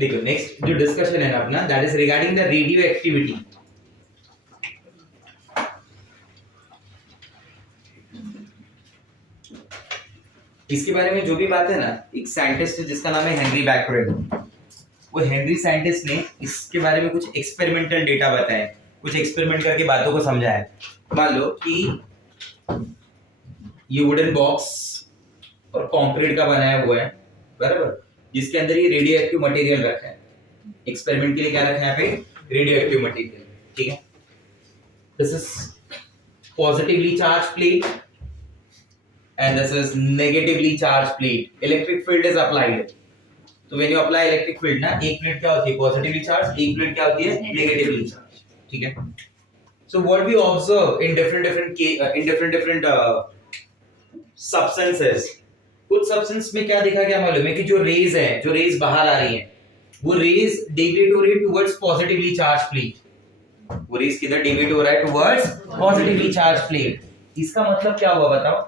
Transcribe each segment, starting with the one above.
देखो नेक्स्ट जो डिस्कशन है ना अपना, that is regarding the radio activity. इसके बारे में जो भी बात है ना, एक साइंटिस्ट है जिसका नाम है हेनरी बैक्यूरेल। वो हेनरी साइंटिस्ट ने इसके बारे में कुछ एक्सपेरिमेंटल डेटा बताए, कुछ एक्सपेरिमेंट करके बातों को समझाया। मान लो कि ये वुडन बॉक्स और कंक्रीट का बनाया हुआ है, बराबर, जिसके अंदर ये रेडियो एक्टिव मटेरियल रखा है। एक्सपेरिमेंट के लिए क्या रखा है यहाँ पे? रेडियो एक्टिव मटेरियल, ठीक है। This is positively charge plate and this is negatively charged plate. Electric field is applied. So when you apply electric field ना, एक प्लेट क्या होती है? Positively charged, एक प्लेट क्या होती है? Negatively charged. ठीक है? So what we observe in different substances, कुछ substance में क्या देखा गया मालूम है कि जो रेज है, जो रेज बाहर आ रही है, वो रेज डेविएट हो रही है towards positively charged plate. वो रेज किधर डेविएट हो रहा है? Towards positively charged plate. इसका मतलब क्या हुआ बताओ?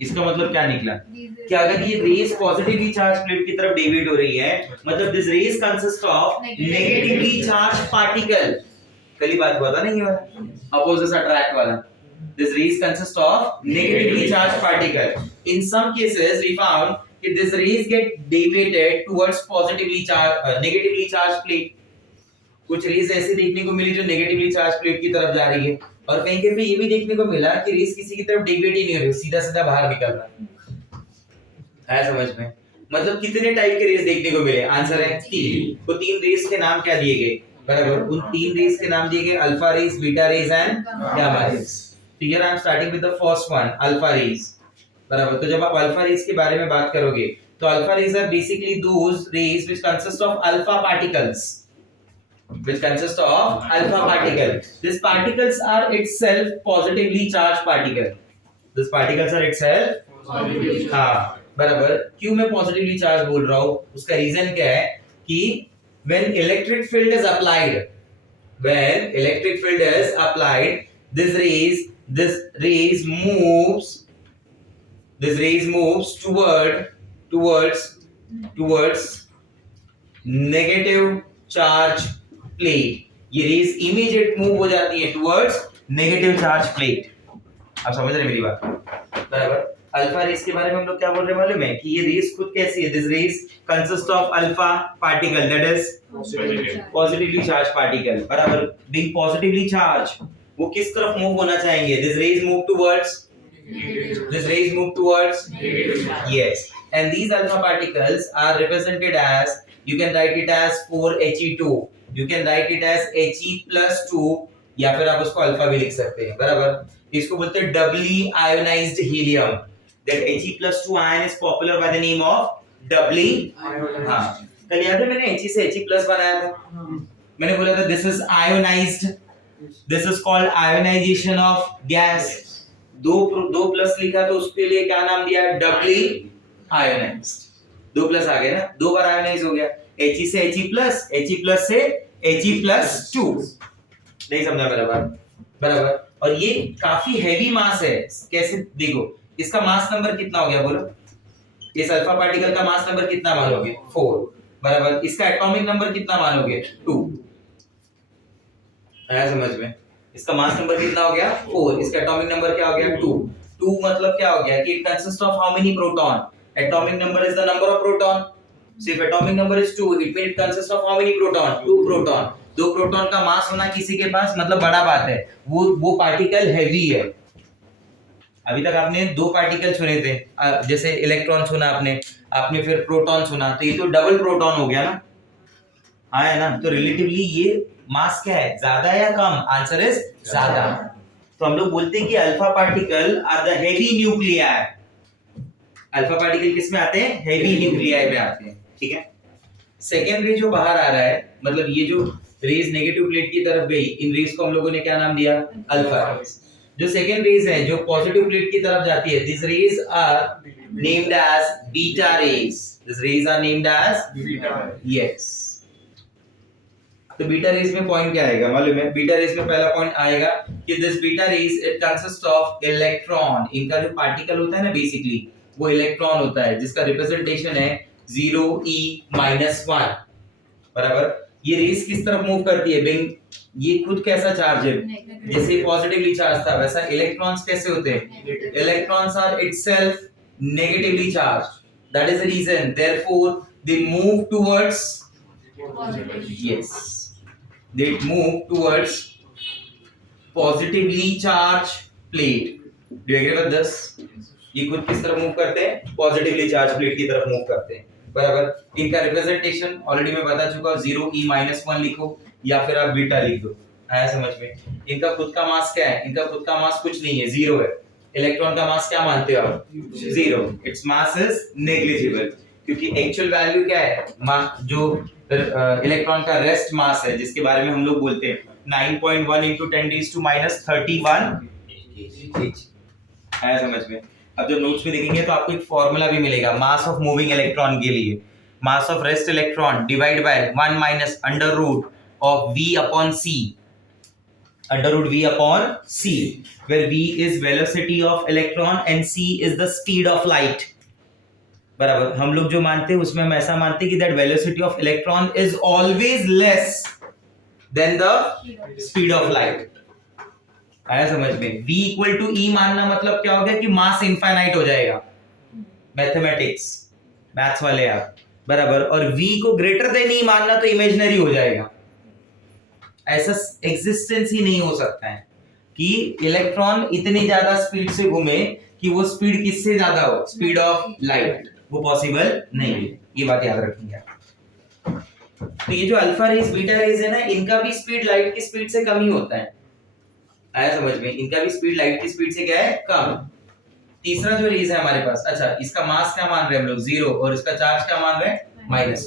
इसका मतलब क्या निकला कि अगर ये रेज पॉजिटिवली चार्ज प्लेट की तरफ डेविएट हो रही है, मतलब this rays consist of negatively charge particle. कल ही बात हुआ था ना ये वाला अपोजिट अट्रैक्ट वाला। This rays consist of negatively charge particle. In some cases we found कि this rays get deviated towards positively charge negatively charge plate. कुछ रेज ऐसे देखने को मिली जो नेगेटिवली चार्ज प्लेट की तरफ जा रही है, और कहीं कहीं पे ये भी देखने को मिला कि रेस किसी की तरफ डेविएट ही नहीं हो रही, सीधा सीधा बाहर निकल रहा है। समझ में? मतलब कितने टाइप के रेस देखने को मिले? आंसर है 3। तो 3 रेस के नाम क्या दिए गए? बराबर, उन 3 रेस के नाम दिए गए alpha rays, beta rays and gamma rays. तो here I am starting with the first one, alpha rays. बराबर, तो जब आप अल्फा रेस के बारे में बात करोगे तो alpha rays are basically those rays which consist of alpha particles, which consist of alpha particle. These particles are itself positively charged particle. These particles are itself positively charged. हाँ, बराबर। क्यों मैं positively charged बोल रहा हूँ? उसका reason क्या है कि when electric field is applied, this rays moves towards negative charge plate. ये रेज इमीडिएट मूव हो जाती है टुवर्ड्स नेगेटिव चार्ज प्लेट। आप समझ रहे हैं मेरी बात? बराबर। अल्फा रेस के बारे में हम लोग क्या बोल रहे हैं मालूम है कि ये रेस खुद कैसी है? This rays consist of alpha particle, that is positively charge particle. बराबर, बीइंग पॉजिटिवली चार्ज, वो किस तरफ मूव होना चाहेंगे? This rays move towards yes, and these alpha particles are represented as, you can write it as 4He2, you can write it as He+2, या फिर आप उसको अल्फा भी लिख सकते हैं। बराबर, इसको बोलते हैं doubly ionized helium. That He+2 ion is popular by the name of doubly। हाँ, कल याद है मैंने He से He+ बनाया था, मैंने बोला था this is ionized, this is called ionization of gas। दो प्लस लिखा तो उसके लिए क्या नाम दिया? डबली आयोनाइज्ड। 2 प्लस आ गया ना, 2 बार आयोनाइज हो गया। He से He+ से He+2। नहीं समझा बराबर? बराबर। और ये काफी हैवी मास है। कैसे देखो, इसका मास नंबर कितना हो गया बोलो? इस अल्फा पार्टिकल का मास नंबर कितना मानोगे? 4। बराबर, इसका एटॉमिक नंबर कितना मानोगे? 2। आया समझ में? इसका मास नंबर कितना हो गया? 4। इसका एटॉमिक नंबर क्या हो गया? 2। 2 मतलब क्या हो गया कि it consist of how many proton? Atomic number is the number of proton. So if atomic number is 2, it means it consists of how many proton? 2 proton. 2 proton का मास होना किसी के पास मतलब बड़ा बात है, वो पार्टिकल हैवी है। अभी तक आपने 2 पार्टिकल चुने थे, जैसे इलेक्ट्रॉन चुना आपने फिर प्रोटॉन चुना, तो ये तो डबल प्रोटॉन हो गया ना, हाँ है ना? तो रिलेटिवली ये मास क्या है? ज्यादा या कम? आंसर इज ज्यादा। तो हम लोग बोलते हैं कि alpha particle are the heavy nuclei. Alpha particle किस में आते हैं? हेवी न्यूक्लियाई में आते हैं, ठीक है। सेकेंड रे जो बाहर आ रहा है, मतलब ये जो रेज नेगेटिव प्लेट की तरफ गई, इन रेज को हम लोगों ने क्या नाम दिया? Alpha rays. जो सेकेंड रेज है जो पॉजिटिव प्लेट की तरफ जाती है, this rays are named as beta rays. This rays are named as beta. Yes, तो बीटा रेज में पॉइंट क्या आएगा मालूम है? बीटा रेज में पहला पॉइंट आएगा कि this beta raise it consist of electron. इनका जो पार्टिकल होता है ना, बेसिकली वो इलेक्ट्रॉन होता है, जिसका रिप्रेजेंटेशन है 0e-1 बराबर। ये रेस किस तरफ मूव करती है बिंग? ये खुद कैसा चार्ज है? जैसे पॉजिटिवली चार्ज था वैसा इलेक्ट्रॉन्स कैसे होते हैं? Electrons are itself negatively charge, that is the reason therefore they move towards, yes, they move towards positively charged plate. Do you agree with this? ये खुद किस तरफ मूव करते हैं? पॉजिटिवली चार्ज प्लेट की तरफ मूव करते हैं बराबर। इनका रिप्रेजेंटेशन ऑलरेडी मैं बता चुका हूं, 0e-1 लिखो या फिर आप बीटा लिख दो, आया समझ में। इनका खुद का मास क्या है? इनका खुद का मास कुछ नहीं है, 0 है। इलेक्ट्रॉन का मास क्या मानते हो आप? 0। इट्स मास इज नेग्लिजिबल, क्योंकि एक्चुअल वैल्यू क्या है? जो इलेक्ट्रॉन का रेस्ट मास है जिसके बारे में हम लोग बोलते हैं 9.1 into 10⁻31 है, समझ में। अब जब नोट्स में देखेंगे तो आपको एक फॉर्मूला भी मिलेगा मास ऑफ मूविंग इलेक्ट्रॉन के लिए। Mass of rest electron divide by 1 minus under root of v upon c, under root v upon c, where v is velocity of electron and c is the speed of light बराबर। हम लोग जो मानते हैं उसमें हम ऐसा मानते हैं कि that velocity of electron is always less than the speed of light, आया समझ में। v इक्वल टू e मानना मतलब क्या हो गया कि मास इनफाइनाइट हो जाएगा, मैथमेटिक्स मैथ्स वाले आप बराबर। और v को ग्रेटर देन e मानना तो इमेजिनरी हो जाएगा, ऐसा एग्जिस्टेंस ही नहीं हो सकता है कि इलेक्ट्रॉन इतनी ज्यादा स्पीड से घूमे कि वो स्पीड किससे ज्यादा हो? स्पीड ऑफ लाइट, वो पॉसिबल नहीं है, ये बात याद रखिए। तो ये जो अल्फा रेज बीटा रेज है ना, इनका भी स्पीड लाइट की स्पीड से कम ही होता है, आया समझ में। इनका भी स्पीड लाइट की स्पीड से क्या है? कम। तीसरा जो रेज है हमारे पास, अच्छा इसका मास क्या मान रहे हैं हम लोग? 0, और इसका चार्ज क्या मान रहे हैं? -।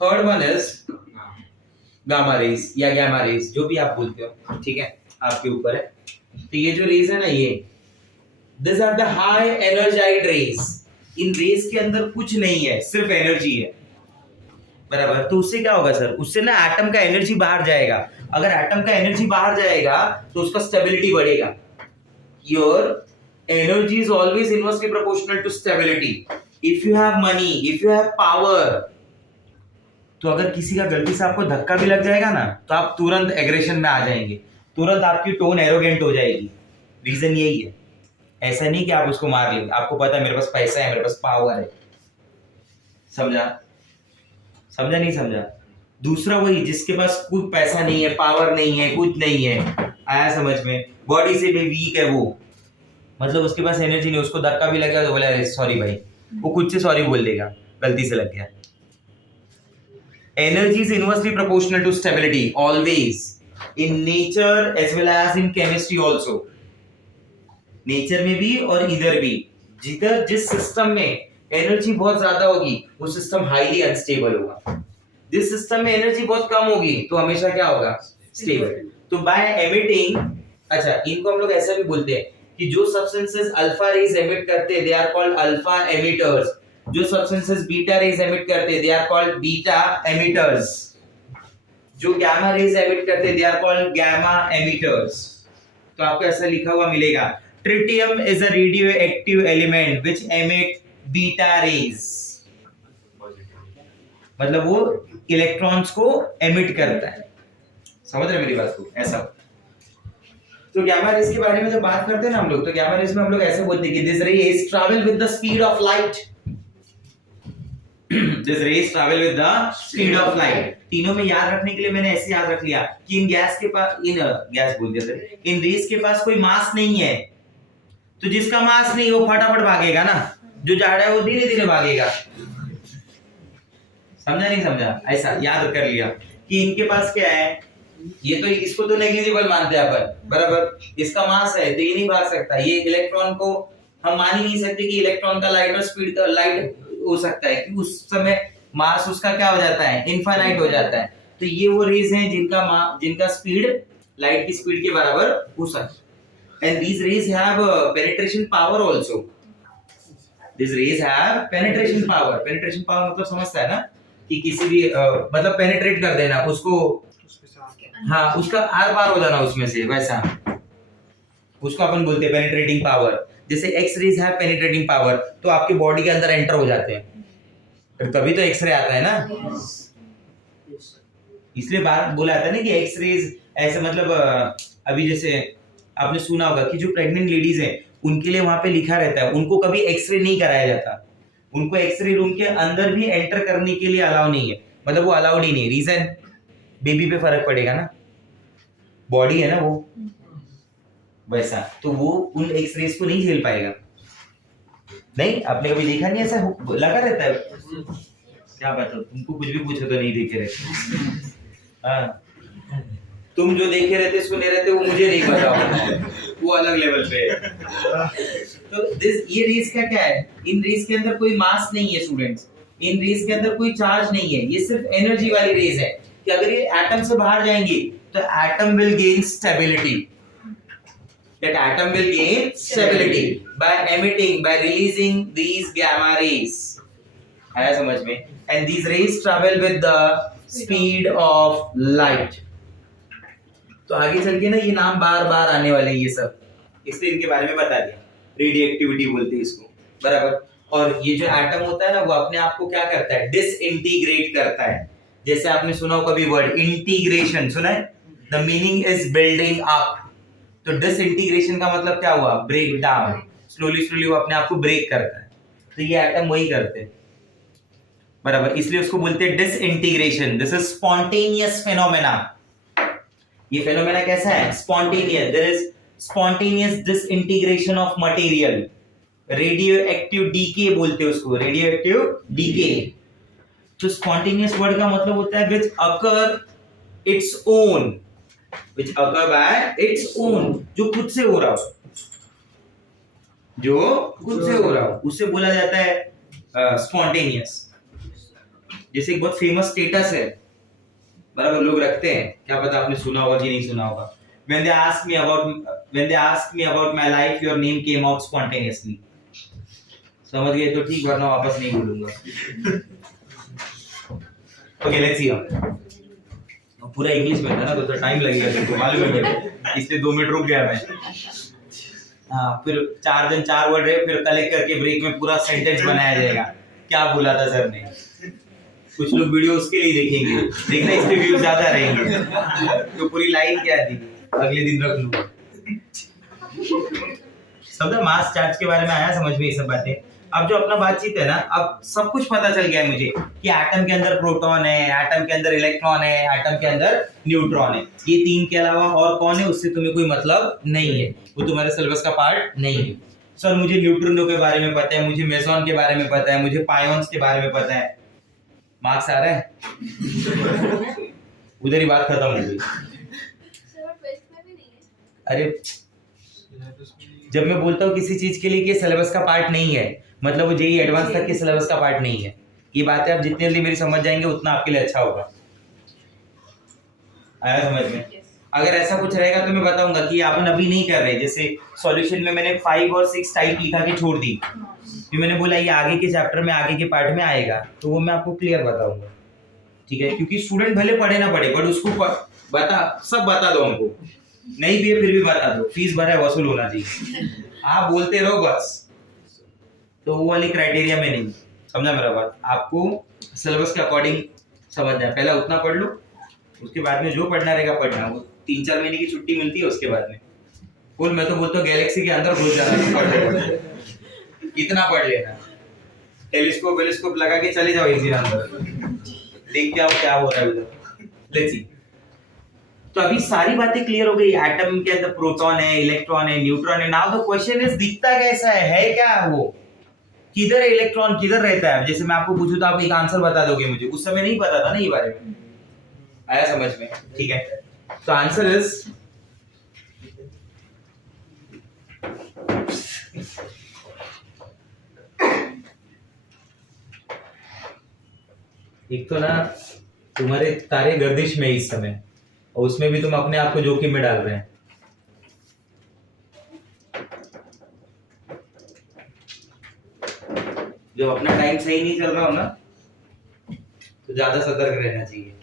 Third one is gamma rays या गामा रेज, जो भी आप बोलते हो, ठीक है, आपके ऊपर है। तो ये जो रेज है ना, ये this are the high energized rays. इन रेस के अंदर कुछ नहीं है, सिर्फ एनर्जी है बराबर। तो उससे क्या होगा सर? उससे ना एटम का एनर्जी बाहर जाएगा। अगर एटम का एनर्जी बाहर जाएगा तो उसका स्टेबिलिटी बढ़ेगा। Your energy is always inversely proportional to stability. If you have money, if you have power, तो अगर किसी का गलती से आपको धक्का भी लग जाएगा ना, तो आप तुरंत एग्रेशन में आ जाएंगे, तुरंत आपकी टोन एरोगेंट हो जाएगी। रीजन यही है। ऐसा नहीं कि आप उसको मार लेंगे, आपको पता है मेरे पास पैसा है, मेरे पास पावर है, समझा? समझा नहीं समझा? दूसरा वही जिसके पास कोई पैसा नहीं है, पावर नहीं है, कुछ नहीं है, आया समझ में, बॉडी से भी वीक है वो, मतलब उसके पास एनर्जी नहीं, उसको धक्का भी लगा तो बोला अरे सॉरी भाई, वो खुद से सॉरी बोल देगा, गलती से लग गया। Energy is inversely proportional to stability always, in nature as well as in chemistry also. Nature में भी और इधर भी, जिधर जिस सिस्टम में एनर्जी बहुत ज्यादा होगी वो सिस्टम हाईली अनस्टेबल होगा। जिस सिस्टम में एनर्जी बहुत कम होगी तो हमेशा क्या होगा? स्टेबल। तो बाय एमिटिंग, अच्छा इनको हम लोग ऐसा भी बोलते हैं कि जो सब्सटेंसेस अल्फा रेज एमिट करते हैं they are called alpha emitters, जो सब्सटेंसेस बीटा रेज एमिट करते हैं they are called beta emitters, जो गामा रेज एमिट करते हैं they are called gamma emitters. तो आपको ऐसा लिखा हुआ मिलेगा, tritium is a radioactive element which emit beta rays, मतलब वो इलेक्ट्रॉन्स को एमिट करता है, समझ रहे मेरी बात को? ऐसा। तो गामा रेज के बारे में जब बात करते हैं ना हम लोग, तो गामा रेज में हम लोग ऐसे बोलते हैं कि this raise travel with the speed of light, this raise travel with the speed of light. तीनों में याद रखने के लिए मैंने ऐसे याद रख लिया कि इन गैस के पास, इन गैस बोल दिया सर, इन रेज के पास कोई मास नहीं है, तो जिसका मास नहीं वो फटाफट भागेगा ना, जो जा रहा है वो धीरे धीरे भागेगा, समझा नहीं समझा? ऐसा याद कर लिया कि इनके पास क्या है, ये तो इसको तो नेग्लिजिबल मानते हैं अपन बराबर, इसका मास है तो ये नहीं भाग सकता। ये इलेक्ट्रॉन को हम मान ही नहीं सकते कि इलेक्ट्रॉन का लाइट और स्पीड का लाइट हो सकता है, कि उस समय मास उसका क्या हो जाता है? इनफाइनाइट हो जाता है। तो ये वो रेज हैं जिनका स्पीड लाइट की स्पीड के बराबर हो सकता है। And these rays have penetration power also. These rays have penetration power. Penetration power मतलब समझता है ना कि किसी भी मतलब पेनिट्रेट कर देना उसको, हाँ उसका आर पार हो जाना उसमें से, वैसा उसको अपन बोलते हैं पेनिट्रेटिंग पावर। जैसे एक्स रेज है पेनिट्रेटिंग पावर, तो आपके बॉडी के अंदर एंटर हो जाते हैं, फिर तभी तो एक्सरे आता है ना। इसलिए बात बोला जाता है ना कि एक्सरेज ऐसे मतलब अभी जैसे आपने सुना होगा कि जो प्रेग्नेंट लेडीज हैं उनके लिए वहां पे लिखा रहता है उनको कभी एक्सरे नहीं कराया जाता, उनको एक्सरे रूम के अंदर भी एंटर करने के लिए अलाउ नहीं है, मतलब वो अलाउड ही नहीं। रीजन, बेबी पे फर्क पड़ेगा ना, बॉडी है ना वो वैसा, तो वो उन एक्सरेज को नहीं झेल पाएगा। नहीं, आपने कभी देखा नहीं ऐसा लगा रहता है? क्या बात है, तुमको कुछ भी पूछो तो नहीं देखे रहते। हाँ, तुम जो देखे रहते सुने रहते वो मुझे नहीं पता, वो अलग लेवल पे है। तो ये रेस का क्या है, इन रेस के अंदर कोई मास नहीं है स्टूडेंट्स, इन रेस के अंदर कोई चार्ज नहीं है, ये सिर्फ एनर्जी वाली रेस है कि अगर ये एटम से बाहर जाएंगे तो atom will gain stability, that atom will gain stability by emitting, by releasing these gamma rays. आया समझ में? And these rays travel with the speed of light. तो आगे चल के ना ये नाम बार बार आने वाले हैं ये सब, इसलिए इनके बारे में बता दिया। रेडियोएक्टिविटी बोलते हैं इसको, बराबर। और ये जो एटम होता है ना वो अपने आप को क्या करता है, डिसइंटीग्रेट करता है। जैसे आपने सुना हो कभी वर्ड इंटीग्रेशन, सुना है? The meaning is building up. तो डिसइंटीग्रेशन का मतलब क्या हुआ, ब्रेक डाउन, स्लोली स्लोली वो अपने आप को ब्रेक करता है। तो ये एटम वही करते हैं, बराबर, इसलिए उसको बोलते हैं disintegration. This is spontaneous phenomena. ये फेनोमेना कैसा है, spontaneous, there is spontaneous disintegration of material. Radio active decay बोलते हैं उसको, रेडियो एक्टिव डीके। तो स्पॉन्टेनियस वर्ड का मतलब होता है which occur its own, which occur by its own, जो खुद से हो रहा हो, जो खुद से हो रहा हो उसे बोला जाता है स्पॉन्टेनियस। जैसे एक बहुत फेमस स्टेटस है, बराबर, लोग रखते हैं, क्या पता आपने सुना होगा कि नहीं सुना होगा, when they ask me about my life, your name came out spontaneously। समझ गए तो ठीक, वरना वापस नहीं बोलूंगा। Okay, let's see। पूरा इंग्लिश में था ना तो टाइम लगेगा, तुमको मालूम है मुझे, इसलिए 2 मिनट रुक गया मैं। हाँ, फिर 4 दिन 4 वर्ड रहे, फिर कलेक्ट करके ब्रेक में पूरा सेंटेंस बनाया जाएगा, क्या बोला था सर ने। कुछ लोग वीडियो उसके लिए देखेंगे, देखना इसके व्यूज ज्यादा रहेंगे, तो पूरी लाइन क्या थी अगले दिन रख लूंगा। समझा, मास चार्ज के बारे में आया समझ में ये सब बातें। अब जो अपना बातचीत है ना, अब सब कुछ पता चल गया है मुझे कि एटम के अंदर प्रोटॉन है, एटम के अंदर इलेक्ट्रॉन है, एटम के अंदर न्यूट्रॉन है। ये 3 के अलावा और कौन है उससे तुम्हें कोई मतलब नहीं है, वो तुम्हारे सिलेबस का पार्ट नहीं है। सर मुझे न्यूट्रिनो के बारे में पता है, मुझे मेसॉन के बारे में पता है, मुझे पायोन्स के बारे में पता है, मार्क्स आ रहा है? उधर ही बात खत्म हो गई। अरे जब मैं बोलता हूँ किसी चीज के लिए कि सिलेबस का पार्ट नहीं है, मतलब वो जेईई एडवांस तक के सिलेबस का पार्ट नहीं है। ये बातें आप जितनी जल्दी मेरी समझ जाएंगे उतना आपके लिए अच्छा होगा। आया समझ में? अगर ऐसा कुछ रहेगा तो मैं बताऊंगा कि अपन अभी नहीं कर रहे। जैसे सॉल्यूशन में मैंने 5 और 6 टाइप लिखा के छोड़ दी, फिर मैंने बोला ये आगे के चैप्टर में, आगे के पार्ट में आएगा, तो वो मैं आपको क्लियर बताऊंगा, ठीक है? क्योंकि स्टूडेंट भले पढ़े ना पढ़े, बट उसको सब बता दो, हमको नहीं भी है फिर भी बता दो, फीस भरा है वसूल होना चाहिए। आप बोलते रहो बस, तो वो वाली क्राइटेरिया में नहीं। समझा मेरा बात? आपको सिलेबस के अकॉर्डिंग समझना है, पहला उतना पढ़ लो, उसके बाद में जो पढ़ना रहेगा पढ़ना। वो 3-4 महीने की छुट्टी मिलती है उसके बाद में फुल, मैं तो बोलता हूँ गैलेक्सी के अंदर घुस जाना, इतना पढ़ लेना, टेलीस्कोप लगा के चले जाओ एक दिन अंदर, देख के आओ क्या हो रहा है उधर। Let's see. तो अभी सारी बातें क्लियर हो गई, एटम के अंदर प्रोटॉन है, इलेक्ट्रॉन है, न्यूट्रॉन है। नाउ द क्वेश्चन इज दिखता कैसा है क्या वो, किधर है इलेक्ट्रॉन, किधर रहता है? जैसे मैं आपको पूछूं तो आप एक आंसर बता दोगे मुझे, उस समय नहीं पता था ना ये बारे में। आया समझ में? ठीक है, तो आंसर इज एक तो ना तुम्हारे तारे गर्दिश में इस समय, और उसमें भी तुम अपने आप को जोखिम में डाल रहे हैं। जब अपना टाइम सही नहीं चल रहा हो ना तो ज्यादा सतर्क रहना चाहिए।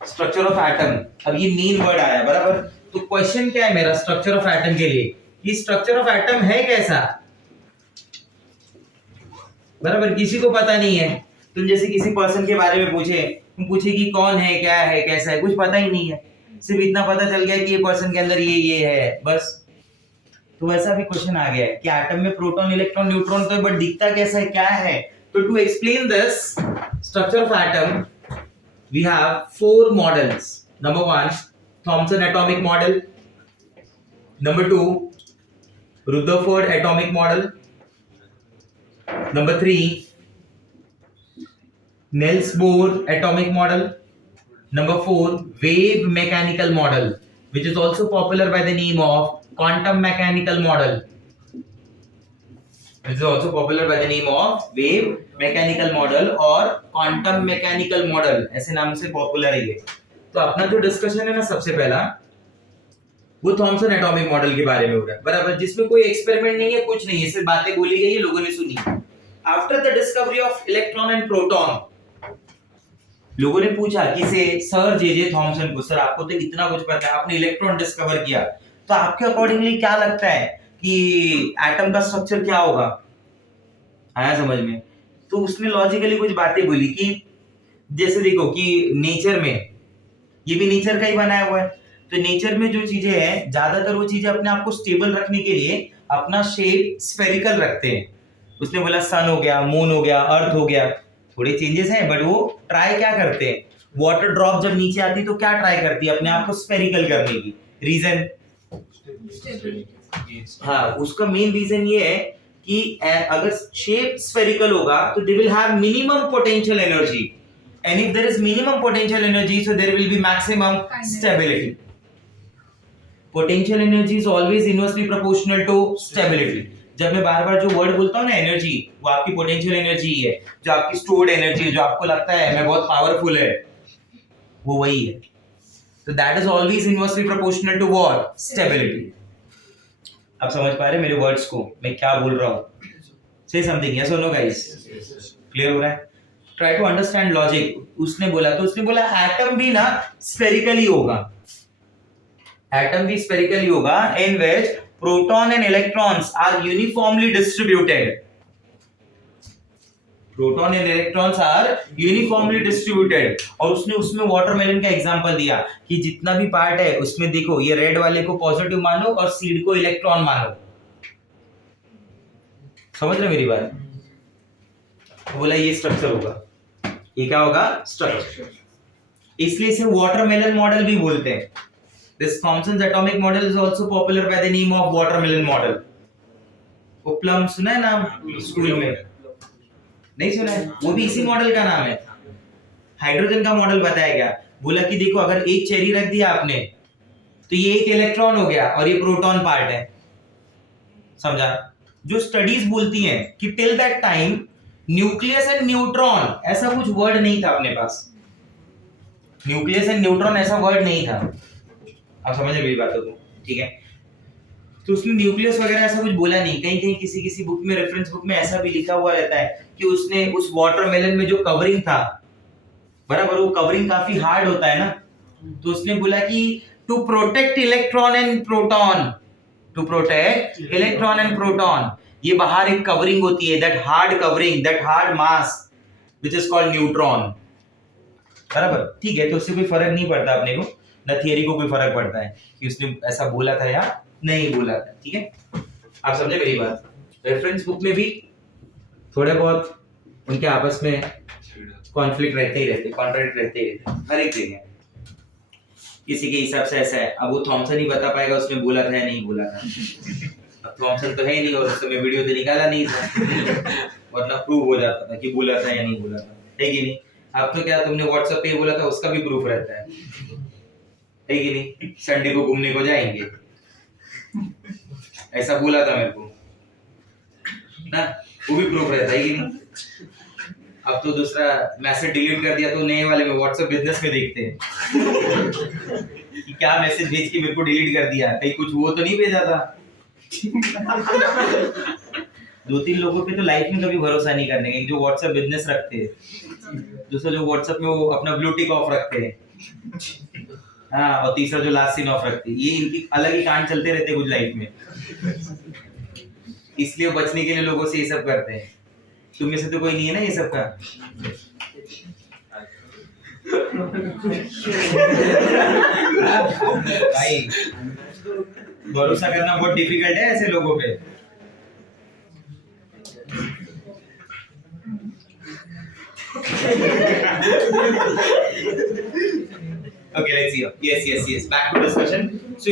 स्ट्रक्चर ऑफ एटम, अब ये मेन वर्ड आया, बराबर। तो क्वेश्चन क्या है मेरा स्ट्रक्चर ऑफ एटम के लिए, ये स्ट्रक्चर ऑफ एटम है कैसा? बराबर, किसी को पता नहीं है। तुम जैसे किसी पर्सन के बारे में पूछे कि कौन है, क्या है, कैसा है, कुछ पता ही नहीं है, सिर्फ इतना पता चल गया कि ये पर्सन के अंदर ये है, बस। तो वैसा भी क्वेश्चन आ गया है कि एटम में प्रोटॉन, इलेक्ट्रॉन, न्यूट्रॉन, तो बट दिखता कैसा है, क्या है। तो to explain this structure of atom we have 4 models. Number 1 Thomson atomic model, number 2 Rutherford atomic model, number 3 Niels Bohr atomic model, number 4 wave mechanical model, which is also popular by the name of quantum mechanical model, which is also popular by the name of wave mechanical model और quantum mechanical model, ऐसे नाम से popular है ये। तो अपना जो discussion है ना, सबसे पहला वो थॉमसन एटॉमिक मॉडल के बारे में हो रहा है, बराबर, जिसमें कोई एक्सपेरिमेंट नहीं है, कुछ नहीं है, सिर्फ बातें बोली गई है, लोगों ने सुनी। After the discovery of electron and proton, लोगों ने पूछा कि से सर जे थॉमसन को, सर आपको तो इतना कुछ पता है, आपने इलेक्ट्रॉन डिस्कवर किया, तो आपके अकॉर्डिंगली क्या लगता है कि एटम का स्ट्रक्चर क्या होगा? आया समझ में? तो उसने लॉजिकली कुछ बातें बोली कि जैसे देखो कि नेचर में, ये भी नेचर का ही बनाया हुआ है, तो नेचर में जो चीजें हैं, ज्यादातर वो चीजें अपने आप को स्टेबल रखने के लिए अपना शेप स्फेरिकल रखते हैं। उसने बोला सन हो गया, मून हो गया, अर्थ हो गया, थोड़े चेंजेस हैं, बट वो ट्राई क्या करते हैं, वाटर ड्रॉप जब नीचे आती है तो क्या ट्राई करती है, अपने आप को स्फेरिकल करने की। रीजन, हाँ, उसका मेन रीजन ये है कि अगर शेप स्फेरिकल होगा तो they will have minimum potential energy, and if there is minimum potential energy so there will be maximum stability. Potential energy is always inversely proportional to stability. जब मैं बार बार जो word बोलता हूँ ना एनर्जी, वो आपकी पोटेंशियल एनर्जी है, जो आपकी स्टोर्ड एनर्जी है, जो आपको लगता है मैं बहुत पावरफुल है, वो वही है। तो that is always inversely proportional to what? Stability. आप समझ पा रहे मेरे वर्ड्स को, मैं क्या बोल रहा हूँ? से समथिंग, यस और नो गाइस? क्लियर हो रहा है? Try to understand logic. उसने बोला एटम भी ना स्फेरिकल ही होगा, एटम भी स्फेरिकल ही होगा, इन विच proton and electrons are uniformly distributed. Proton and electrons are uniformly distributed. और उसने उसमें वाटरमेलन का एग्जांपल दिया कि जितना भी पार्ट है उसमें देखो, ये रेड वाले को पॉजिटिव मानो और सीड को इलेक्ट्रॉन मानो। समझ रहे मेरी बात? बोला ये स्ट्रक्चर होगा, ये क्या होगा? स्ट्रक्चर। इसलिए इसे वाटरमेलन मॉडल भी बोलते हैं। This Thomson's atomic model is also popular by the name of watermelon model. वो प्लम सुना है नाम स्कूल में? नहीं सुना है? वो भी इसी मॉडल का नाम है। हाइड्रोजन का मॉडल बताया गया, बोला कि देखो अगर एक चेरी रख दिया आपने तो ये एक इलेक्ट्रॉन हो गया और ये प्रोटॉन पार्ट है। समझा? जो स्टडीज बोलती हैं कि till that time nucleus and neutron ऐसा कुछ वर्ड नहीं था अपने पास, न्यूक्लियस एंड न्यूट्रॉन ऐसा वर्ड नहीं था। आप समझ रहे मेरी बातों को? ठीक है, तो उसने न्यूक्लियस वगैरह ऐसा कुछ बोला नहीं। कहीं कहीं किसी बुक में, रेफरेंस बुक में ऐसा भी लिखा हुआ रहता है कि उसने उस वाटरमेलन में जो कवरिंग था, बराबर, वो कवरिंग काफी हार्ड होता है ना, तो उसने बोला कि to protect electron and proton, to protect electron and proton, ये बाहर एक कवरिंग होती है, that hard covering, that hard mass which is called neutron. बराबर, ठीक है, तो उससे कोई फर्क नहीं पड़ता अपने को, न थियरी को कोई फर्क पड़ता है कि उसने ऐसा बोला था या नहीं बोला था। ठीक है, आप समझे मेरी बात? रेफरेंस बुक में भी थोड़े बहुत उनके आपस में कॉन्फ्लिक्ट रहते ही रहते, कॉन्ट्रैक्ट रहते ही रहते, हर एक जगह किसी के हिसाब से ऐसा है। अब वो थॉमसन ही बता पाएगा उसने बोला था या नहीं बोला था। अब थॉमसन तो है ही नहीं और उस समय वीडियो तो निकाला नहीं था, वरना प्रूव हो जाता था कि बोला था या नहीं बोला था, है कि नहीं? अब तो क्या, तुमने व्हाट्सएप पे बोला था उसका भी प्रूफ रहता है कि नहीं? संडे को घूमने को जाएंगे, ऐसा बोला था मेरे को ना, वो भी प्रूफ रहता है कि नहीं? अब तो दूसरा मैसेज डिलीट कर दिया तो नए वाले में व्हाट्सएप बिजनेस में देखते हैं कि क्या मैसेज भेज के मेरे को डिलीट कर दिया, कहीं कुछ वो तो नहीं भेजा था। 2-3 लोगों पे तो लाइफ में कभी भरोसा नहीं करने का, जो व्हाट्सएप बिजनेस रखते हैं, दूसरा जो व्हाट्सएप में वो अपना ब्लू टिक ऑफ रखते हैं, हाँ, और तीसरा जो लास्ट सीन ऑफ रखते हैं। ये इनकी अलग ही कांड चलते रहते हैं कुछ लाइफ में, इसलिए बचने के लिए लोगों से ये सब करते हैं। तुम में से तो कोई नहीं है ना ये सब का? भाई भरोसा करना बहुत डिफिकल्ट है ऐसे लोगों पे। Okay, let's see. Yes. Back to discussion. So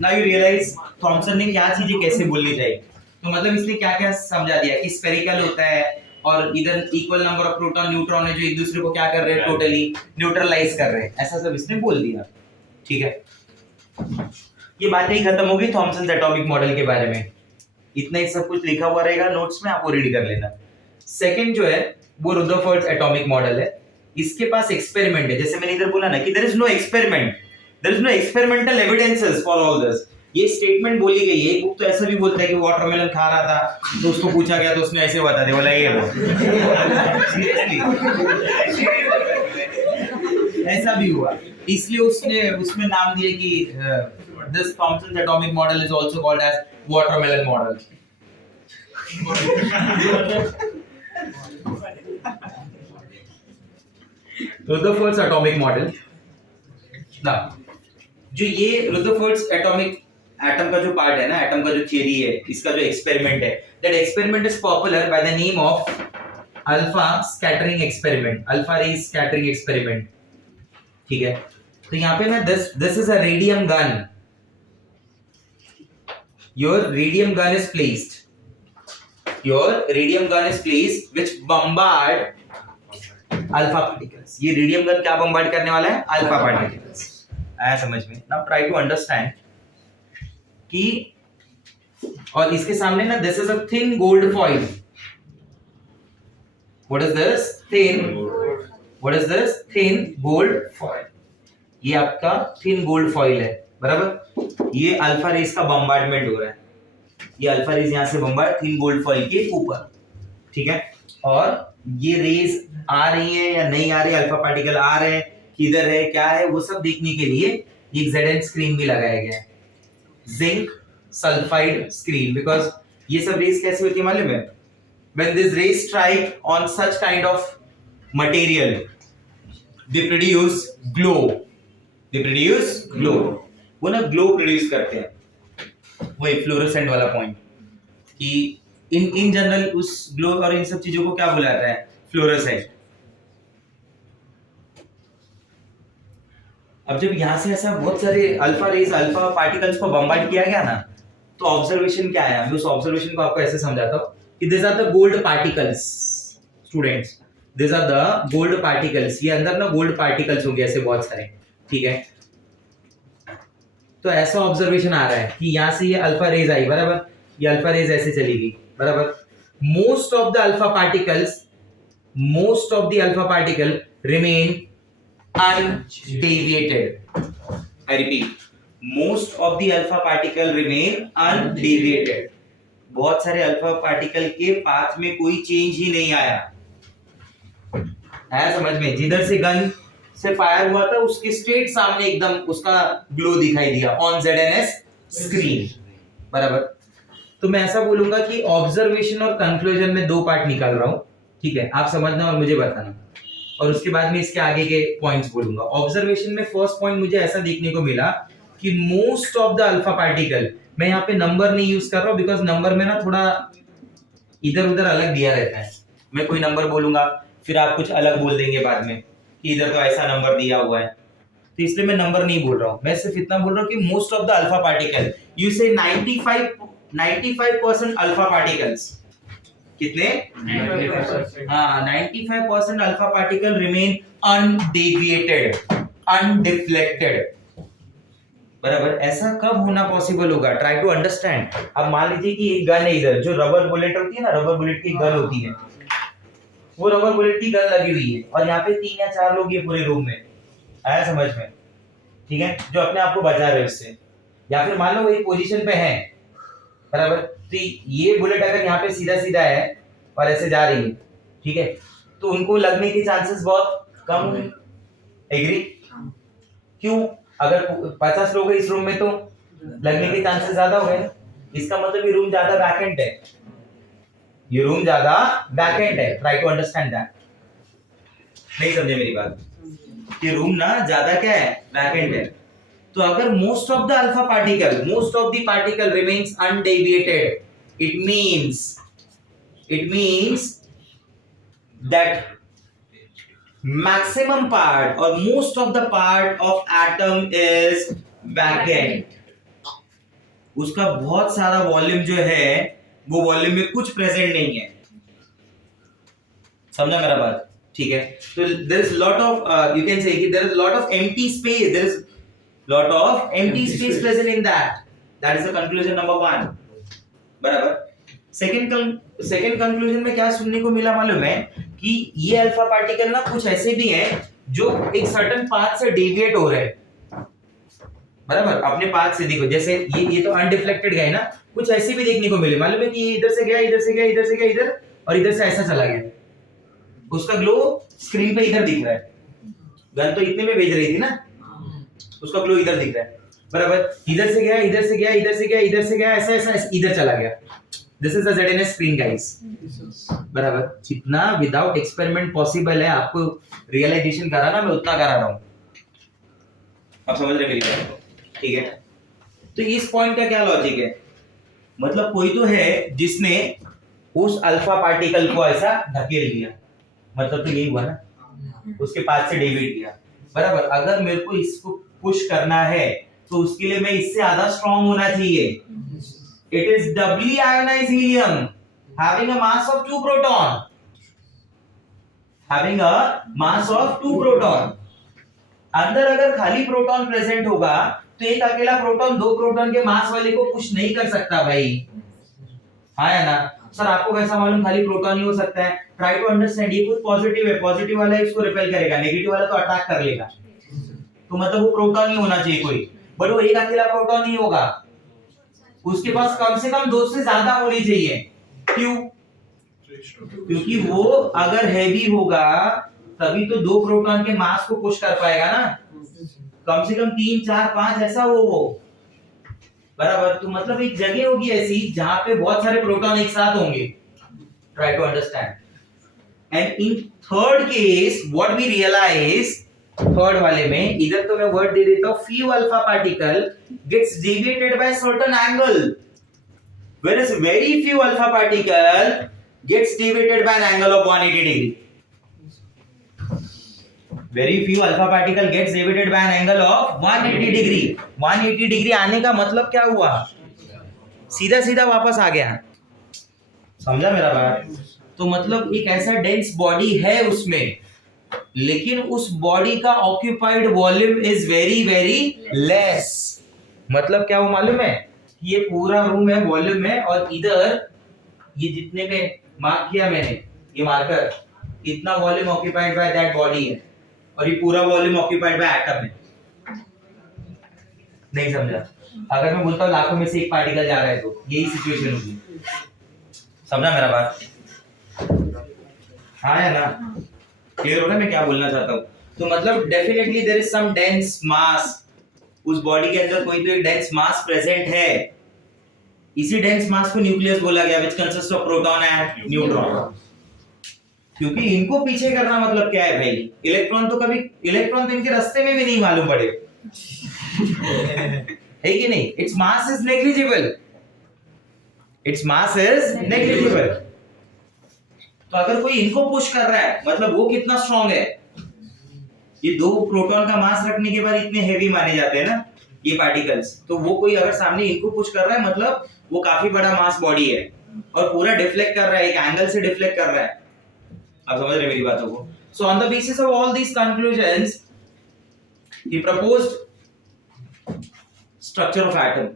now you realize Thomson ने क्या चीजें कैसे बोलनी चाहिए। तो मतलब इसने क्या क्या समझा दिया कि स्फेरिकल होता है और इधर equal number of proton neutron है जो एक दूसरे को क्या कर रहे हैं, टोटली न्यूट्रलाइज कर रहे हैं, ऐसा सब इसने बोल दिया। ठीक है, ये बातें ही खत्म होगी थॉमसन एटॉमिक मॉडल के बारे में। इतना ही सब कुछ लिखा हुआ रहेगा नोट्स में, आप वो रीड कर लेना। सेकंड जो है वो रदरफोर्ड एटॉमिक मॉडल है। इसके पास एक्सपेरिमेंट है, जैसे मैंने इधर बोला ना कि there is no experiment, there is no experimental evidences for all this. ये स्टेटमेंट बोली गई है। एक बुक तो ऐसा भी बोलता है कि वाटरमेलन खा रहा था तो उसको पूछा गया तो उसने ऐसे बता दिया, बोला ये लो। सीरियसली ऐसा भी हुआ, इसलिए उसने उसमें नाम दिया कि this Thomson atomic model is also called as watermelon model. Rutherford's atomic model ना, जो ये रदरफोर्ड्स एटॉमिक एटम का जो पार्ट है ना, एटम का जो थियरी है, इसका जो एक्सपेरिमेंट है, that experiment is popular by the name of alpha scattering experiment, alpha रे स्कैटरिंग एक्सपेरिमेंट। ठीक है, तो यहाँ पे ना this is a radium gun, your radium gun is placed, your radium gun is placed which bombard alpha particles. ये radium gun क्या bombard करने वाला है? Alpha particles. आया समझ में? नाउ ट्राई टू अंडरस्टैंड कि, और इसके सामने ना this is a thin gold foil. What is this? Thin, what is this? Thin gold foil. ये आपका थिन गोल्ड फॉइल है, बराबर। ये अल्फा रेस का बम्बार्डमेंट हो रहा है, ये अल्फा रेस यहां से बम्बार्ड थिन गोल्ड फॉइल के ऊपर। ठीक है, और ये रेस आ रही है या नहीं आ रही, अल्फा पार्टिकल आ रहे हैं, किधर है, क्या है, वो सब देखने के लिए एक ZN स्क्रीन भी लगाया गया है, जिंक सल्फाइड स्क्रीन। बिकॉज ये सब रेस कैसे होती है मालूम है? When this rays strike on such kind of material, they produce glow. They produce glow. वो ना ग्लो प्रोड्यूस करते हैं, वो एक फ्लोरोसेंट वाला पॉइंट कि इन जनरल उस ग्लो और इन सब चीजों को क्या बुलाता है? फ्लोरोसेंट। अब जब यहां से ऐसा बहुत सारे अल्फा रेज, अल्फा पार्टिकल्स को बम्बार्ड किया गया ना, तो ऑब्जर्वेशन क्या है? मैं उस ऑब्जर्वेशन को आपको ऐसे समझाता हूं कि these are the gold particles, students, these are the gold particles। ये अंदर ना गोल्ड पार्टिकल्स होंगे ऐसे बहुत सारे। ठीक है, तो ऐसा ऑब्जर्वेशन आ रहा है कि यहां से ये अल्फा रेज आई, बराबर, ये अल्फा रेज ऐसे चली गई, बराबर। Most of the alpha particle remain undeviated। I repeat, most of the alpha particle remain undeviated। बहुत सारे अल्फा पार्टिकल के पाथ में कोई चेंज ही नहीं आया। आया समझ में? जिधर से गन से फायर हुआ था उसके स्ट्रेट सामने एकदम उसका ग्लो दिखाई दिया ऑन ZNS स्क्रीन, बराबर। तो मैं ऐसा बोलूंगा कि ऑब्जर्वेशन और कंक्लूजन में दो पार्ट निकाल रहा हूं। ठीक है, आप समझना और मुझे बताना, और उसके बाद में इसके आगे के पॉइंट्स बोलूंगा। ऑब्जर्वेशन में फर्स्ट पॉइंट मुझे ऐसा देखने को मिला कि most of the alpha particle, मैं यहाँ पे नंबर नहीं यूज कर रहा हूँ बिकॉज नंबर में ना थोड़ा इधर उधर अलग दिया रहता है। मैं कोई नंबर बोलूंगा फिर आप कुछ अलग बोल देंगे बाद में कि इधर तो ऐसा नंबर दिया हुआ है, तो इसलिए मैं नंबर नहीं बोल रहा हूँ। मैं सिर्फ इतना बोल रहा हूँ कि most of the alpha particle, you say 95% alpha particles, कितने? 95% alpha particle remain undeviated, undeflected, बराबर। ऐसा कब होना पॉसिबल होगा? Try to understand. अब मान लीजिए कि एक गन है इधर, जो रबर बुलेट होती है ना, रबर बुलेट की गन होती है, वो रबर बुलेट की गन लगी हुई है और यहाँ पे 3 या 4 लोग ये पूरे रूम में। आया समझ में? ठीक है, जो अपने आप को बचा रहे हैं उससे, या फिर मान लो वो एक पोजीशन पे है, बराबर। तो ये बुलेट अगर यहाँ पे सीधा सीधा है और ऐसे जा रही है, ठीक है, तो उनको लगने के चांसेस बहुत कम है। एग्री? क्यों? अगर 50 लोग हैं इस रूम में तो लगने के चांसेस ज्यादा हो गए। इसका मतलब ये रूम ज्यादा वैकेंट है, ये रूम ज्यादा वैकेंट है, ट्राई टू अंडरस्टैंड दैट। नहीं समझे मेरी बात? ये रूम ना ज्यादा क्या है, वैकेंट है। तो अगर most of the particle remains undeviated, it means that maximum part or most of the part of atom is vacant। उसका बहुत सारा वॉल्यूम जो है वो वॉल्यूम में कुछ प्रेजेंट नहीं है। समझा मेरा बात? ठीक है। तो there is lot of you can say there is lot of empty space, there is lot of empty space present in that is the conclusion number 1। बराबर। सेकेंड कंक्लूजन में क्या सुनने को मिला मालूम है कि ये अल्फा पार्टिकल ना कुछ ऐसे भी हैं जो एक सर्टेन पाथ से डेविएट हो रहे हैं। बराबर, अपने पाथ से देखो, जैसे ये तो अनडिफ्लेक्टेड गए ना, कुछ ऐसे भी देखने को मिले। मालूम है कि ये इधर से गया, इधर से गया, इधर से गया, इधर, और इधर से ऐसा चला गया। उसका ग्लो स्क्रीन पे इधर दिख रहा है। गन तो इतने में भेज रही थी ना, उसका ग्लो इधर दिख रहा है। बराबर, इधर से गया, इधर से गया, इधर से गया, इधर से गया, ऐसा ऐसा इधर चला गया। This is the ZNS screen guys. बराबर, जितना विदाउट एक्सपेरिमेंट पॉसिबल है आपको रियलाइजेशन कराना, मैं उतना करा रहा हूं। आप समझ रहे मेरी बात? ठीक है। तो इस पॉइंट का क्या लॉजिक है? मतलब कोई तो है जिसने उस अल्फा पार्टिकल को ऐसा धकेल दिया, मतलब तो यही हुआ ना, उसके पास से डेविएट किया। बराबर, अगर मेरे को इसको पुश करना है तो उसके लिए मैं इससे ज्यादा स्ट्रांग होना चाहिए। It is doubly ionized helium having a mass of 2 proton, अंदर अगर खाली प्रोटॉन प्रेजेंट होगा तो एक अकेला प्रोटॉन 2 प्रोटॉन के मास वाले को पुश नहीं कर सकता भाई। हाँ या ना? सर आपको कैसा मालूम खाली प्रोटॉन ही हो सकता है? Try to understand. ये कुछ पॉजिटिव है, पॉजिटिव वाला इसको रिपेल करेगा, नेगेटिव वाला तो अटैक कर लेगा। तो मतलब वो प्रोटॉन ही होना चाहिए कोई, बट वो एक अकेला प्रोटॉन ही होगा। उसके पास कम से कम 2 से ज्यादा होनी चाहिए। क्यों? क्योंकि वो अगर हैवी होगा तभी तो 2 प्रोटॉन के मास को पुश कर पाएगा ना। कम से कम 3, 4, 5 ऐसा वो। बराबर, तो मतलब एक जगह होगी ऐसी जहां पे बहुत सारे प्रोटॉन एक साथ होंगे। Try to understand. And in third case what we realize, third वाले में इधर तो मैं वर्ड दे देता हूं, few alpha particle gets deviated by a certain angle, whereas very few alpha particle gets deviated by an angle of 180 degree. Very few alpha particle gets deviated by an angle of 180 degree. 180 degree आने का मतलब क्या हुआ? सीधा सीधा वापस आ गया। समझा मेरा बात? तो मतलब एक ऐसा डेंस बॉडी है उसमें, लेकिन उस बॉडी का occupied volume is very very less. मतलब क्या वो मालूम है? ये पूरा रूम है, वॉल्यूम है, और इधर ये जितने में मार्क किया मैंने, ये मार्कर, इतना volume occupied by that body है, और ये पूरा वॉल्यूम ऑक्यूपाइड बाय एटम है। नहीं समझा? अगर मैं बोलता हूँ लाखों में से एक पार्टिकल जा रहा है तो यही सिचुएशन होगी। समझा मेरा बात? हाँ या ना? क्लियर हो ना मैं क्या बोलना चाहता हूँ? तो मतलब definitely there is some dense mass, उस बॉडी के अंदर कोई तो एक डेंस मास प्रेजेंट है। इसी डेंस मास को न्यूक्लियस बोला गया, which consist of proton and neutron. क्योंकि इनको पीछे करना मतलब क्या है भाई? इलेक्ट्रॉन तो इनके रास्ते में भी नहीं मालूम पड़े। है कि नहीं? Its mass is negligible. तो अगर कोई इनको पुश कर रहा है मतलब वो कितना स्ट्रांग है? ये 2 प्रोटॉन का मास रखने के बाद इतने हेवी माने जाते हैं ना ये पार्टिकल्स। तो वो कोई अगर सामने इनको पुश कर रहा है मतलब वो काफी बड़ा मास बॉडी है, और पूरा डिफ्लेक्ट कर रहा है, एक एंगल से डिफ्लेक्ट कर रहा है। आप समझ रहे मेरी बातों को? So on the basis of all these conclusions he proposed structure of atom,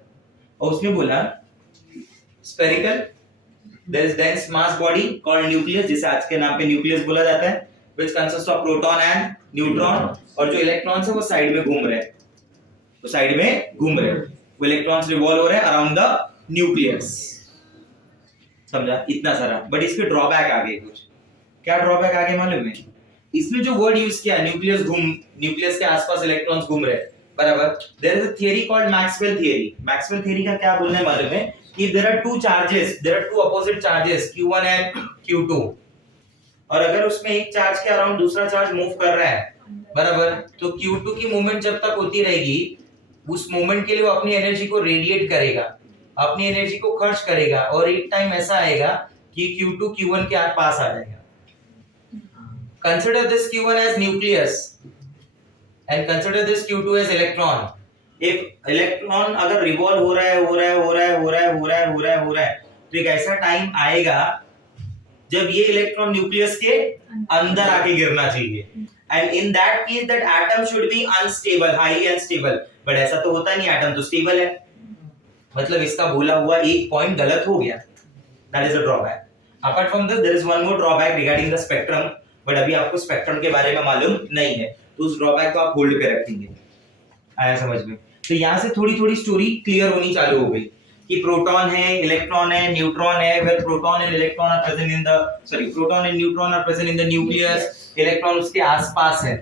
और उसने बोला spherical, there is dense mass body called nucleus, जिसे आज के नाम पे न्यूक्लियस बोला जाता है, which consists of proton and neutron, और जो इलेक्ट्रॉन्स है वो साइड में घूम रहे हैं, वो इलेक्ट्रॉन्स रिवॉल्व हो रहे हैं अराउंड द न्यूक्लियस। समझा? इतना सारा। बट इसके ड्रॉबैक आ गए कुछ। क्या ड्रॉबैक आ गए मालूम है? इसने जो वर्ड यूज किया, न्यूक्लियस के आसपास इलेक्ट्रॉन्स घूम रहे हैं। बराबर, there is a theory called Maxwell theory. Maxwell theory का क्या बोलना है मालूम है? if there are two opposite charges Q1 and Q2, और अगर उसमें एक चार्ज के अराउंड दूसरा चार्ज मूव कर रहा है, बराबर, तो Q2 की मूवमेंट जब तक होती रहेगी, उस मूवमेंट के लिए वो अपनी एनर्जी को रेडिएट करेगा, अपनी एनर्जी को खर्च करेगा, और एक टाइम ऐसा आएगा कि Q2 Q1 के पास आ जाएगा. Consider this Q1 as nucleus and consider this Q2 as electron. If electron अगर रिवॉल्व हो रहा है, तो एक ऐसा टाइम आएगा जब ये इलेक्ट्रॉन न्यूक्लियस के अंदर आके गिरना चाहिए, and in that case that atom should be unstable, highly unstable, but ऐसा तो होता नहीं, एटम तो स्टेबल है, मतलब इसका बोला हुआ एक पॉइंट गलत हो गया. That is a drawback. Apart from this there is one more drawback regarding the spectrum, but अभी आपको स्पेक्ट्रम के बारे में मालूम नहीं है, तो उस ड्रॉबैक को आप होल्ड पे रखेंगे. आया समझ में? तो यहाँ से थोड़ी थोड़ी स्टोरी क्लियर होनी चालू हो गई कि प्रोटॉन है, इलेक्ट्रॉन है, न्यूट्रॉन है, where proton and electron are present in the proton and neutron are present in the nucleus, electron उसके आसपास है.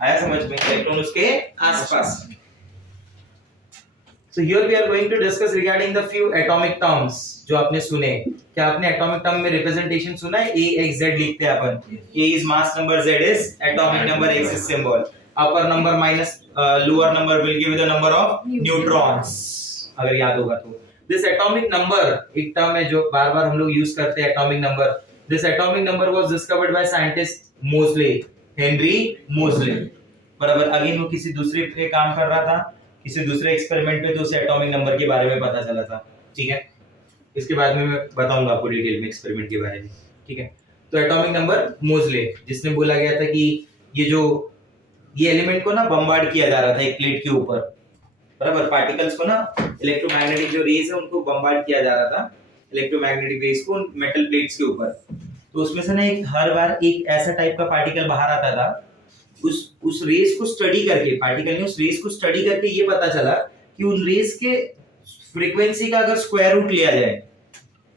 आया समझ में? इलेक्ट्रॉन उसके आसपास. So here we are going to discuss regarding the few atomic terms जो आपने सुने. क्या आपने atomic term में representation सुना है? A X Z लिखते हैं अपन. A is mass number, Z is atomic number, X is symbol. Upper number minus lower number will give you the number of neutrons. अगर याद होगा तो. This atomic number एक term है जो बार बार हम लोग use करते हैं, atomic number. This atomic number was discovered by scientist Moseley, Henry Moseley. बराबर. अगेन वो किसी दूसरे पे काम कर रहा था, किसी दूसरे एक्सपेरिमेंट पे, तो उसे एटॉमिक नंबर के बारे में पता चला था. ठीक है, इसके बाद में मैं बताऊंगा आपको डिटेल में एक्सपेरिमेंट के बारे में. ठीक है, तो एटॉमिक नंबर मोजले, जिसने बोला गया था कि ये एलिमेंट को ना बम्बार्ड किया जा रहा था एक प्लेट के ऊपर, बराबर. पार्टिकल्स को ना इलेक्ट्रोमैग्नेटिक जो रेज है उनको बम्बार्ड किया जा रहा था, इलेक्ट्रोमैग्नेटिक रेज को मेटल प्लेट्स के ऊपर. तो उसमें से ना एक हर बार एक ऐसा टाइप का पार्टिकल बाहर आता था. उस रेस को स्टडी करके, पार्टिकल ने उस रेस को स्टडी करके ये पता चला कि उन रेस के फ्रीक्वेंसी का अगर स्क्वायर रूट लिया जाए,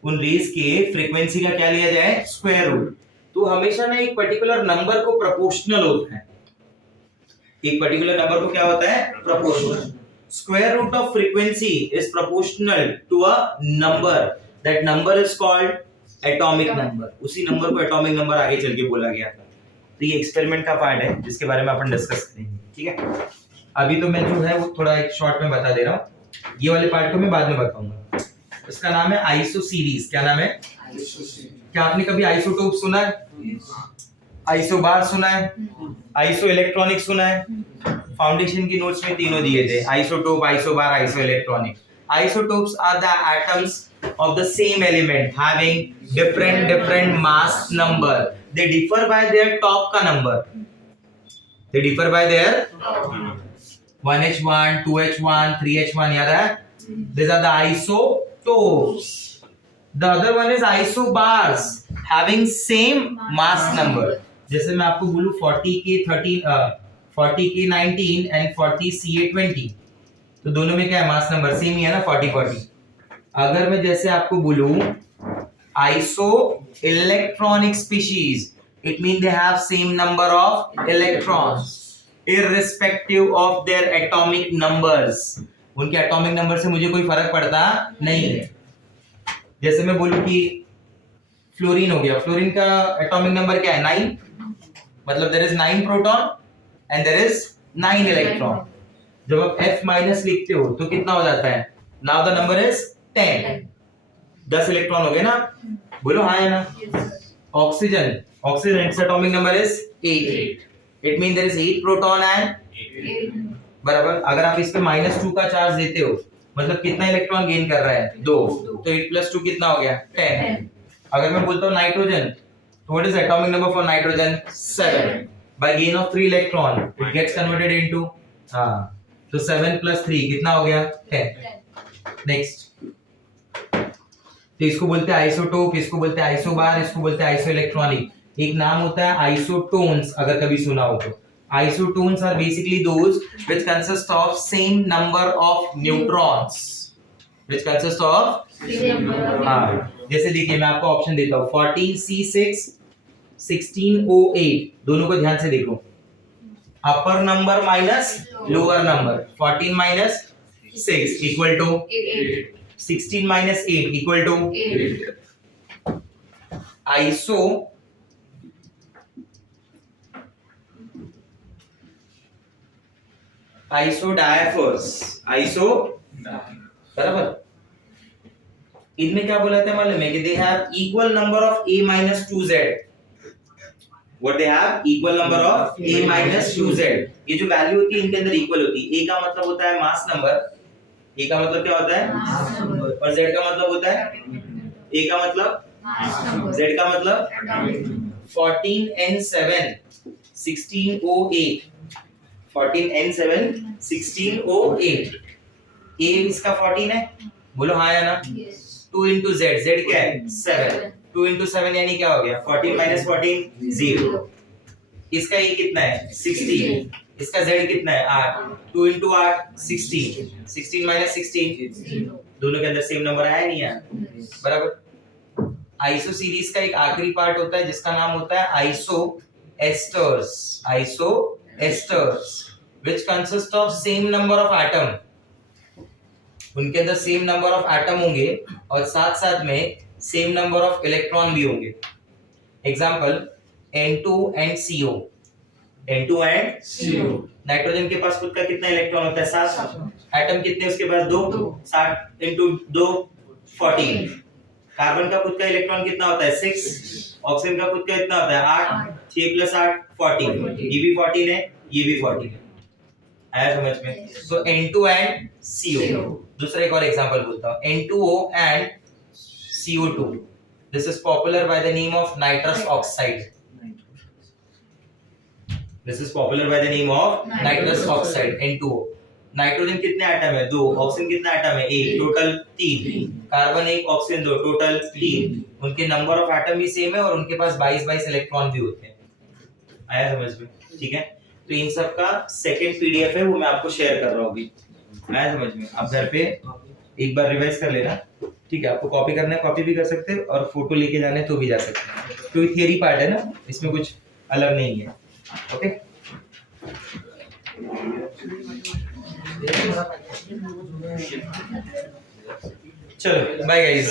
उन रेस के फ्रीक्वेंसी का क्या लिया जाए? स्क्वायर रूट, तो हमेशा ना एक पर्टिकुलर नंबर को प्रोपोर्शनल होता है. एक पर्टिकुलर नंबर को क्या होता है? Proportional. Square root of frequency is proportional to a number, that number is called atomic number. उसी नंबर को एटॉमिक नंबर आगे चल के बोला गया था. तो ये एक्सपेरिमेंट का पार्ट है जिसके बारे में अपन डिस्कस करेंगे. ठीक है, अभी तो मैं जो है वो थोड़ा एक शॉर्ट में बता दे रहा हूँ, ये वाले पार्ट को मैं बाद में बताऊंगा. इसका नाम है आइसो सीरीज. क्या नाम है? क्या आपने कभी आइसोटोप सुना है? आइसोबार सुना है? आइसो इलेक्ट्रॉनिक सुना है? फाउंडेशन की नोट्स में तीनों दिए थे, isotope, isobar, iso electronic. Isotopes are the atoms of the same element having different mass number. They differ by their top का number. They differ by their 1h1, 2h1, 3h1. याद है? These are the isotopes. The other one is isobars having same mass number. जैसे मैं आपको बोलूं 40K13, 40K19 and 40Ca20, तो दोनों में क्या है? मास नंबर सेम ही है ना, 40-40. अगर मैं जैसे आपको बोलूं iso electronic species, it mean they have same number of electrons irrespective of their atomic numbers. उनके एटॉमिक नंबर से मुझे कोई फर्क पड़ता नहीं है. जैसे मैं बोलूं कि फ्लोरीन हो गया, फ्लोरीन का एटॉमिक नंबर क्या है? 9, मतलब there is 9 proton and there is 9 electron. जब आप F माइनस लिखते हो तो कितना हो जाता है? Now the number is 10. 10 electron हो गए ना? बोलो हाँ या ना? Oxygen, its atomic number is 8. It mean there is 8 proton and, बराबर. अगर आप इस पे -2 का चार्ज देते हो, मतलब कितना इलेक्ट्रॉन गेन कर रहा है? 2. तो 8 + 2 कितना हो गया? 10. अगर मैं बोलता हूँ नाइट्रोजन, तो what is atomic number for nitrogen? 7. By gain of 3 electron it gets converted into, हाँ, तो 7 + 3 कितना हो गया? 10. नेक्स्ट, तो इसको बोलते हैं आइसोटोप, इसको बोलते हैं आइसोबार, इसको बोलते हैं आइसो इलेक्ट्रॉनिक. एक नाम होता है आइसोटोन्स, अगर कभी सुना हो तो. Isotones are basically those which consist of same number of neutrons, which consist of, हाँ, जैसे देखिए मैं आपको ऑप्शन देता हूँ 14C6, 16O8. दोनों को ध्यान से देखो. अपर number minus lower number, 14 - 6 = 8. 16 minus 8 equal to 8. isodiaphers बराबर। इनमें क्या बोला था मालूम है कि they have equal number of a minus 2z। What they have equal number of a minus 2z। ये जो वैल्यू होती है इनके अंदर इक्वल होती है। a का मतलब होता है मास नंबर, a का मतलब क्या होता है मास नंबर, और z का मतलब होता है a का मतलब मास नंबर, z का मतलब 14n7 1608 14n7 1608। a इसका 14 है, बोलो हाँ या ना। 2 into z, z क्या है 7, 2 into 7 यानी क्या हो गया 14 minus 14 0। इसका ये कितना है 16, इसका z कितना है 8, 2 into 8 16, 16 minus 16 दोनों के अंदर सेम नंबर आया नहीं आया, बराबर। आइसो सीरीज का एक आखिरी पार्ट होता है जिसका नाम होता है iso asters which consist of same number of atom। उनके अंदर सेम नंबर ऑफ एटम होंगे और साथ साथ में सेम नंबर ऑफ इलेक्ट्रॉन भी होंगे। Example N2 and CO। N2 and CO। Nitrogen के पास खुद का कितना इलेक्ट्रॉन होता है 7, एटम कितने उसके पास 2, 7 into 2 14। कार्बन का खुद का इलेक्ट्रॉन कितना होता है 6, ऑक्सीजन का खुद का कितना होता है 8, 6 + 8 14। ये भी 14 है, ये भी 14 है। आया समझ में? तो N2 एंड CO। दूसरा एक और एग्जांपल बोलता हूं, N2O and CO2। This is popular by the name of nitrous oxide. This is popular by the name of nitrous oxide N2O। Nitrogen कितने एटम है 2, ऑक्सीजन कितना एटम है 1, टोटल 3, कार्बन 1 ऑक्सीजन 2, टोटल 3। उनके number of atom भी same है और उनके पास 22 electron भी होते हैं। आया समझ में? ठीक है, तो इन सब का सेकंड पीडीएफ है, वो मैं आपको शेयर कर रहा हूं अभी। आया समझ में? आप घर पे एक बार रिवाइज कर लेना, ठीक है। आपको कॉपी करना है कॉपी भी कर सकते हैं और फोटो लेके जाने तो भी जा सकते हैं, क्योंकि थियरी पार्ट है ना, इसमें कुछ अलग नहीं है। ओके, चलो बाय गाइस।